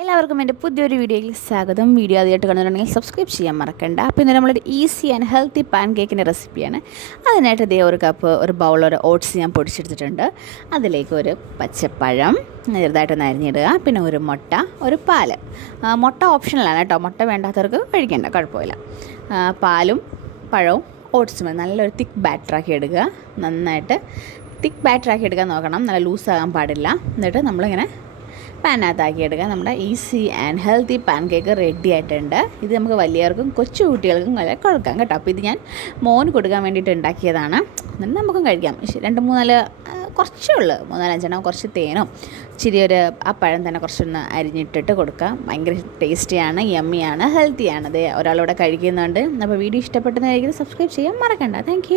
എല്ലാവർക്കും എൻ്റെ പുതിയൊരു വീഡിയോയിൽ സ്വാഗതം. വീഡിയോ ആദ്യമായിട്ട് കാണുന്നുണ്ടെങ്കിൽ സബ്സ്ക്രൈബ് ചെയ്യാൻ മറക്കണ്ട. അപ്പോൾ ഇന്ന് നമ്മളൊരു ഈസി ആൻഡ് ഹെൽത്തി പാൻ കേക്കിൻ്റെ റെസിപ്പിയാണ്. അതിനായിട്ട് ഇതേ ഒരു കപ്പ് ഒരു ബൗൾ ഒരു ഓട്സ് ഞാൻ പൊടിച്ചെടുത്തിട്ടുണ്ട്. അതിലേക്ക് ഒരു പച്ചപ്പഴം ചെറുതായിട്ടൊന്ന് അരിഞ്ഞിടുക, പിന്നെ ഒരു മുട്ട, ഒരു പാല്. മുട്ട ഓപ്ഷണലാണ് കേട്ടോ, മുട്ട വേണ്ടാത്തവർക്ക് കഴിക്കേണ്ട, കുഴപ്പമില്ല. പാലും പഴവും ഓട്സും നല്ലൊരു തിക്ക് ബാറ്ററാക്കി എടുക്കുക. നന്നായിട്ട് തിക്ക് ബാറ്ററാക്കി എടുക്കാൻ നോക്കണം, നല്ല ലൂസാകാൻ പാടില്ല. എന്നിട്ട് നമ്മളിങ്ങനെ പാനകത്താക്കി എടുക്കുക. നമ്മുടെ easy and healthy pan cake ready ആയിട്ടുണ്ട്. ഇത് നമുക്ക് വലിയവർക്കും കൊച്ചു കുട്ടികൾക്കും കൊടുക്കാം കേട്ടോ. അപ്പോൾ ഇത് ഞാൻ മോന് കൊടുക്കാൻ വേണ്ടിയിട്ട് ഉണ്ടാക്കിയതാണ്. എന്നിട്ട് നമുക്കും കഴിക്കാം. 2-3 കുറച്ചേ ഉള്ളൂ, 4-5 കുറച്ച് തേനോ ഇച്ചിരി ആ പഴം തന്നെ കുറച്ചൊന്ന് അരിഞ്ഞിട്ടിട്ട് കൊടുക്കാം. ഭയങ്കര ടേസ്റ്റിയാണ്, യമ്മിയാണ്, ഹെൽത്തിയാണ്. അത് ഒരാളോടെ കഴിക്കുന്നുണ്ട്. അപ്പോൾ വീഡിയോ ഇഷ്ടപ്പെട്ടെന്ന് കഴിക്കുന്നത് സബ്സ്ക്രൈബ് ചെയ്യാൻ മറക്കണ്ട. താങ്ക്